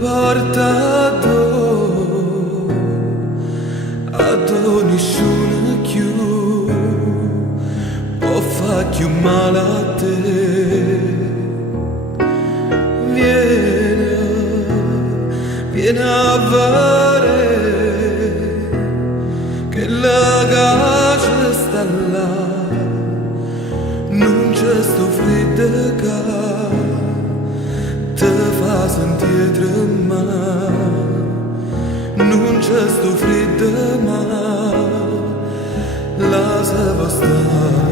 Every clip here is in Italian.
porta a nessuno più può fare più male a te. Vieni a vedere che la casa sta là, non c'è sto freddo che te fa sentire tremare, non c'è sto freddo ma la se può stare.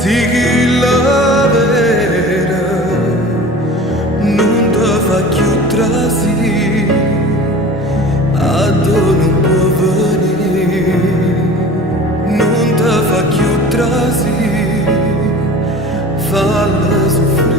Sì, la vera non ti fa più trasi, a dove non può venire, non ti fa più trasi, falla soffrire.